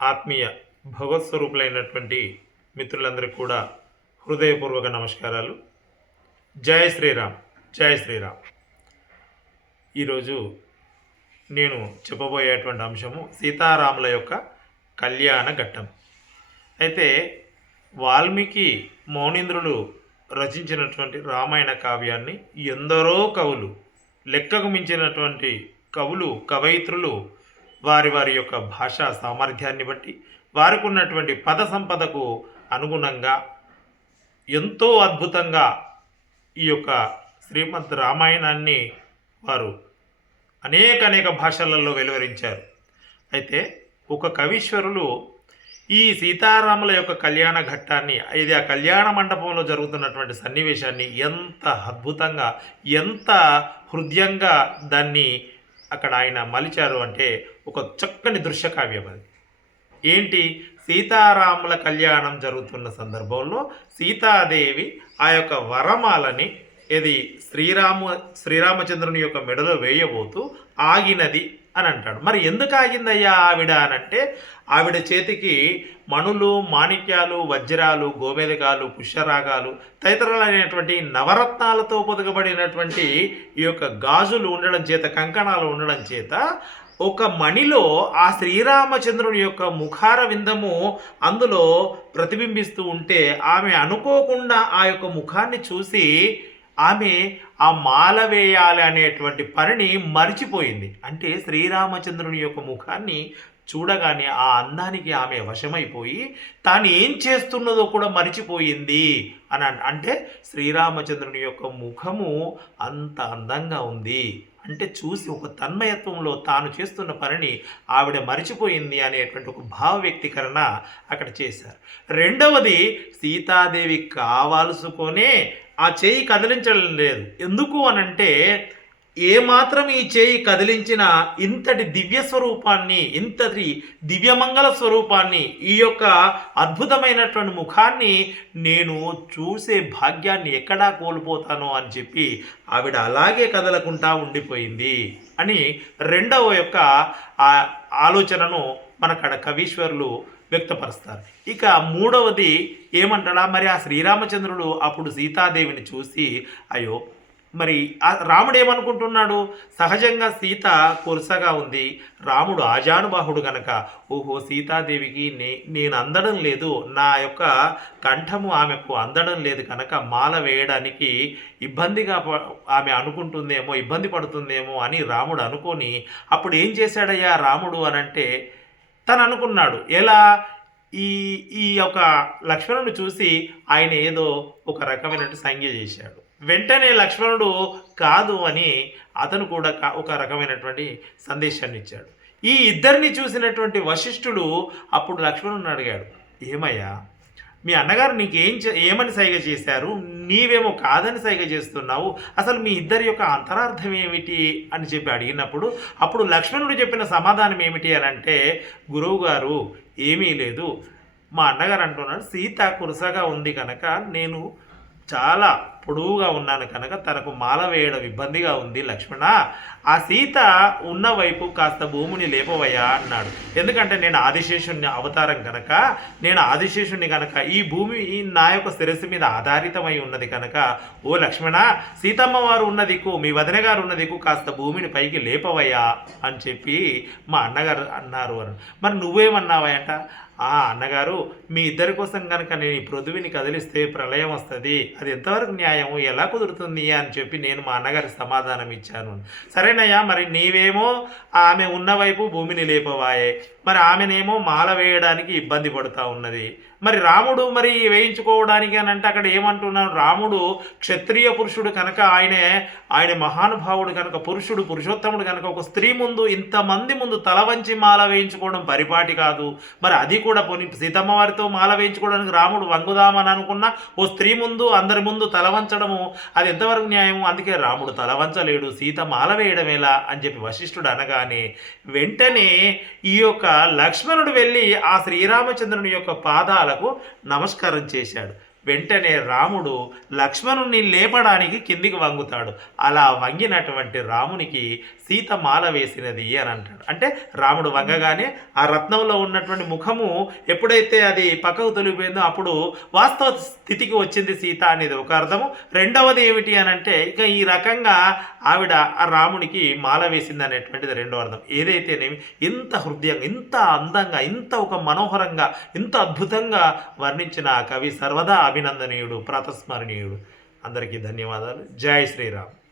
ఆత్మీయ భగవత్ స్వరూపులైనటువంటి మిత్రులందరికీ కూడా హృదయపూర్వక నమస్కారాలు. జై శ్రీరామ్, జై శ్రీరామ్. ఈరోజు నేను చెప్పబోయేటువంటి అంశము సీతారాముల యొక్క కళ్యాణ ఘట్టం. అయితే వాల్మీకి మౌనీంద్రులు రచించినటువంటి రామాయణ కావ్యాన్ని ఎందరో కవులు, లెక్కకు మించినటువంటి కవులు, కవయిత్రులు వారి వారి యొక్క భాషా సామర్థ్యాన్ని బట్టి, వారికి ఉన్నటువంటి పద సంపదకు అనుగుణంగా ఎంతో అద్భుతంగా ఈ యొక్క శ్రీమద్ రామాయణాన్ని వారు అనేక భాషలలో వెలువరించారు. అయితే ఒక కవీశ్వరులు ఈ సీతారాముల యొక్క కళ్యాణ ఘట్టాన్ని, ఇది ఆ కళ్యాణ మండపంలో జరుగుతున్నటువంటి సన్నివేశాన్ని ఎంత అద్భుతంగా, ఎంత హృదయంగా దాన్ని అక్కడ ఆయన మలిచారు అంటే ఒక చక్కని దృశ్యకావ్యం అది. ఏంటి? సీతారాముల కళ్యాణం జరుగుతున్న సందర్భంలో సీతాదేవి ఆ యొక్క వరమాలని ఇది శ్రీరామచంద్రుని యొక్క మెడలో వేయబోతూ ఆగినది అని అంటాడు. మరి ఎందుకు ఆగిందయ్యా ఆవిడ అనంటే, ఆవిడ చేతికి మణులు, మాణిక్యాలు, వజ్రాలు, గోమేదకాలు, పుష్యరాగాలు తదితరులైనటువంటి నవరత్నాలతో పొదగబడినటువంటి ఈ యొక్క గాజులు ఉండడం చేత, కంకణాలు ఉండడం చేత ఒక మణిలో ఆ శ్రీరామచంద్రుని యొక్క ముఖార విందము అందులో ప్రతిబింబిస్తూ ఉంటే ఆమె అనుకోకుండా ఆ యొక్క ముఖాన్ని చూసి ఆమె ఆ మాల వేయాలి అనేటువంటి పనిని మరిచిపోయింది. అంటే శ్రీరామచంద్రుని యొక్క ముఖాన్ని చూడగానే ఆ అందానికి ఆమె వశమైపోయి తాను ఏం చేస్తున్నదో కూడా మరిచిపోయింది అని అంటే శ్రీరామచంద్రుని యొక్క ముఖము అంత అందంగా ఉంది అంటే చూసి ఒక తన్మయత్వంలో తాను చేస్తున్న పనిని ఆవిడ మరిచిపోయింది అనేటువంటి ఒక భావ వ్యక్తీకరణ అక్కడ చేశారు. రెండవది, సీతాదేవి కావాల్సుకొనే ఆ చేయి కదిలించడం లేదు. ఎందుకు అనంటే, ఏమాత్రం ఈ చేయి కదిలించిన ఇంతటి దివ్య స్వరూపాన్ని, ఇంతటి దివ్యమంగళ స్వరూపాన్ని, ఈ యొక్క అద్భుతమైనటువంటి ముఖాన్ని నేను చూసే భాగ్యాన్ని ఎక్కడా కోల్పోతానో అని చెప్పి ఆవిడ అలాగే కదలకుండా ఉండిపోయింది అని రెండవ యొక్క ఆలోచనను మనకడ కవీశ్వరులు వ్యక్తపరుస్తారు. ఇక మూడవది ఏమంటాడా, మరి ఆ శ్రీరామచంద్రుడు అప్పుడు సీతాదేవిని చూసి, అయ్యో మరి రాముడు ఏమనుకుంటున్నాడు, సహజంగా సీత కొరుసగా ఉంది, రాముడు ఆజానుబాహుడు కనుక, ఓహో సీతాదేవికి నేను అందడం లేదు, నా యొక్క కంఠము ఆమెకు అందడం లేదు కనుక మాల వేయడానికి ఇబ్బందిగా ఆమె అనుకుంటుందేమో, ఇబ్బంది పడుతుందేమో అని రాముడు అనుకొని అప్పుడు ఏం చేశాడయ్యా రాముడు అనంటే, తను అనుకున్నాడు ఎలా, ఈ యొక్క లక్ష్మణుడు చూసి ఆయన ఏదో ఒక రకమైనటువంటి సంజ్ఞ చేశాడు. వెంటనే లక్ష్మణుడు కాదు అని అతను కూడా ఒక రకమైనటువంటి సందేశాన్ని ఇచ్చాడు. ఈ ఇద్దరిని చూసినటువంటి వశిష్ఠుడు అప్పుడు లక్ష్మణుడిని అడిగాడు, ఏమయ్యా మీ అన్నగారు నీకు ఏమని సైగ చేశారు, నీవేమో కాదని సైగ చేస్తున్నావు, అసలు మీ ఇద్దరి యొక్క అంతరార్థం ఏమిటి అని చెప్పి అడిగినప్పుడు అప్పుడు లక్ష్మణుడు చెప్పిన సమాధానం ఏమిటి అని అంటే, గురువు గారు ఏమీ లేదు, మా అన్నగారు అంటున్నాడు సీత కురుసగా ఉంది కనుక నేను చాలా పొడవుగా ఉన్నాను కనుక తనకు మాల వేయడం ఇబ్బందిగా ఉంది లక్ష్మణ, ఆ సీత ఉన్న వైపు కాస్త భూమిని లేపవయ్యా అన్నాడు. ఎందుకంటే నేను ఆదిశేషుని అవతారం కనుక, నేను ఆదిశేషుని కనుక ఈ భూమి నా యొక్క శిరస్సు మీద ఆధారితమై ఉన్నది కనుక, ఓ లక్ష్మణ సీతమ్మ వారు ఉన్న దిక్కు, మీ వదిన గారు ఉన్న దిక్కు కాస్త భూమిని పైకి లేపవయ్యా అని చెప్పి మా అన్నగారు అన్నారు అని. మరి నువ్వేమన్నావయ్యంట, అన్నగారు మీ ఇద్దరి కోసం కనుక నేను ఈ పృథువిని కదిలిస్తే ప్రళయం వస్తుంది, అది ఎంతవరకు న్యాయం, ఎలా కుదురుతుంది అని చెప్పి నేను మా అన్నగారికి సమాధానం ఇచ్చాను. సరేనయ్యా, మరి నీవేమో ఆమె ఉన్న వైపు భూమిని లేపవాయే, మరి ఆమెనేమో మాల వేయడానికి ఇబ్బంది పడుతూ ఉన్నది, మరి రాముడు మరి వేయించుకోవడానికి అని అంటే అక్కడ ఏమంటున్నాడు, రాముడు క్షత్రియ పురుషుడు కనుక, ఆయన మహానుభావుడు కనుక, పురుషోత్తముడు కనుక ఒక స్త్రీ ముందు, ఇంతమంది ముందు తల వంచి మాల వేయించుకోవడం పరిపాటి కాదు, మరి అది కూడా పోనీ సీతమ్మ వారితో మాల వేయించుకోవడానికి రాముడు వంగుదామని అనుకున్నా ఓ స్త్రీ ముందు, అందరి ముందు తల వంచడము అది ఎంతవరకు న్యాయము, అందుకే రాముడు తల వంచలేడు, సీత మాల వేయడం ఎలా అని చెప్పి వశిష్ఠుడు అనగానే వెంటనే ఈ యొక్క లక్ష్మణుడు వెళ్ళి ఆ శ్రీరామచంద్రుని యొక్క పాదాలకు నమస్కారం చేశాడు. వెంటనే రాముడు లక్ష్మణుని లేపడానికి కిందికి వంగుతాడు. అలా వంగినటువంటి రామునికి సీత మాల వేసినది అని అంటాడు. అంటే రాముడు వంగగానే ఆ రత్నంలో ఉన్నటువంటి ముఖము ఎప్పుడైతే అది పక్కకు తొలిగిపోయిందో అప్పుడు వాస్తవ స్థితికి వచ్చింది సీత అనేది ఒక అర్థము. రెండవది ఏమిటి అని అంటే ఇక ఈ రకంగా ఆవిడ ఆ రాముడికి మాల వేసింది అనేటువంటిది రెండో అర్థం. ఏదైతేనేమి ఇంత హృదయంగా, ఇంత అందంగా, ఇంత ఒక మనోహరంగా, ఇంత అద్భుతంగా వర్ణించిన ఆ కవి సర్వదా అభినందనీయుడు, ప్రాతస్మరణీయుడు. అందరికీ ధన్యవాదాలు. జై శ్రీరామ్.